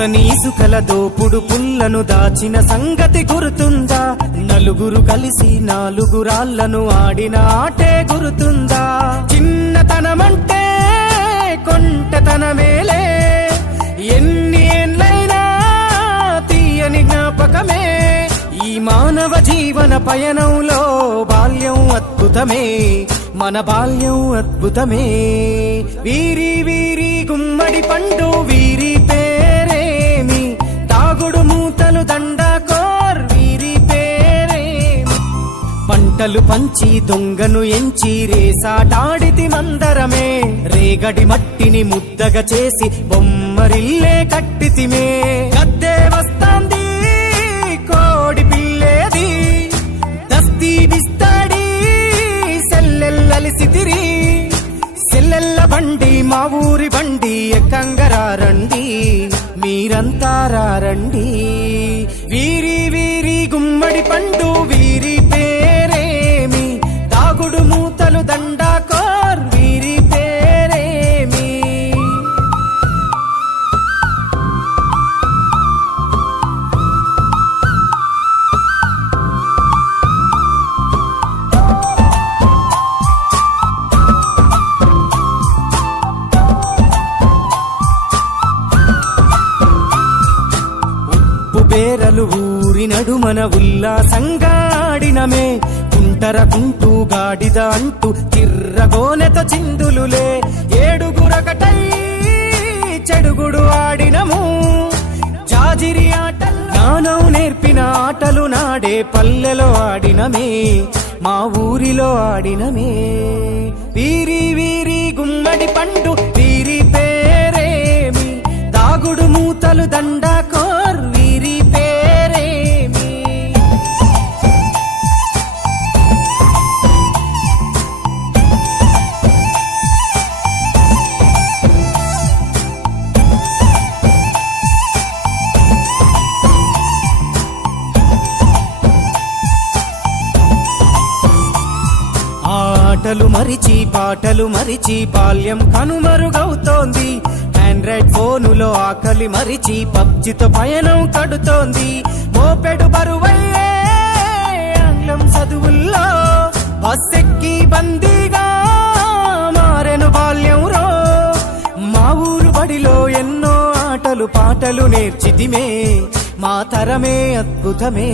పుతని ఇసుకల దోపుడు పుల్లను దాచిన సంగతి గుర్తుందా? నలుగురు కలిసి నాలుగురాళ్లను ఆడిన ఆటే గుర్తుందా? చిన్నతనమంటే కొంటెతనమేలే, ఎన్ని ఏండ్లైనా తీయని జ్ఞాపకమే. ఈ మానవ జీవన పయనంలో బాల్యం అద్భుతమే, మన బాల్యం అద్భుతమే. వీరి వీరి గుమ్మడి పండు వీరి పేరేమి, తాగుడు మూతలు దండాకోర్ వీరి పేరేమి. పంటలు పంచి దొంగను ఎంచి రేసాటాడితి మందరమే, రేగడి మట్టిని ముద్దగా చేసి బొమ్మరిల్లే కట్టితిమే. గద్దే వస్తాంది కోడి పిల్లేది, దస్తీ బిస్తాడి సెల్లెల్లలిసితిరి. సెల్లెల్ల బండి మా ఊరి బండి ఎక్కంగరారండి, మీరంతా రారండి. వీరి వీరి గుమ్మడి పండు వీరి పేరేమి, తాగుడు మూతలు దండాకోర్ వీరి పేరేమి. బేరలు ఊరి నడుమన ఉల్లాసంగా ఆడినమే, కుంటరకుంటూ గాడిద అంటూ చిర్రగోనెతో చిందులులే. ఏడుగురకటై చెడుగుడు ఆడినము, జాజిరి ఆటలు జ్ఞానం నేర్పిన ఆటలు నాడే పల్లెలో ఆడినమే, మా ఊరిలో ఆడినమే. వీరి వీరి గుమ్మడి పండు వీరి పేరేమి, దాగుడు మూతలు దండాకోర్ వీరి పేరేమి. ఆటలు మరిచి పాటలు మరిచి బాల్యం కనుమరుగవుతోంది. ఆండ్రాయిడ్ ఫోనులో ఆకలి మరిచి పబ్జితో పయనం కడుతోంది. మోపెడు బరువయ్యే ఆంగ్లం చదువుల్లో బస్సెక్కి బందీగా మారెను బాల్యం రో. మా ఊరు బడిలో ఎన్నో ఆటలు పాటలు నేర్చితిమే, మా తరమే అద్భుతమే.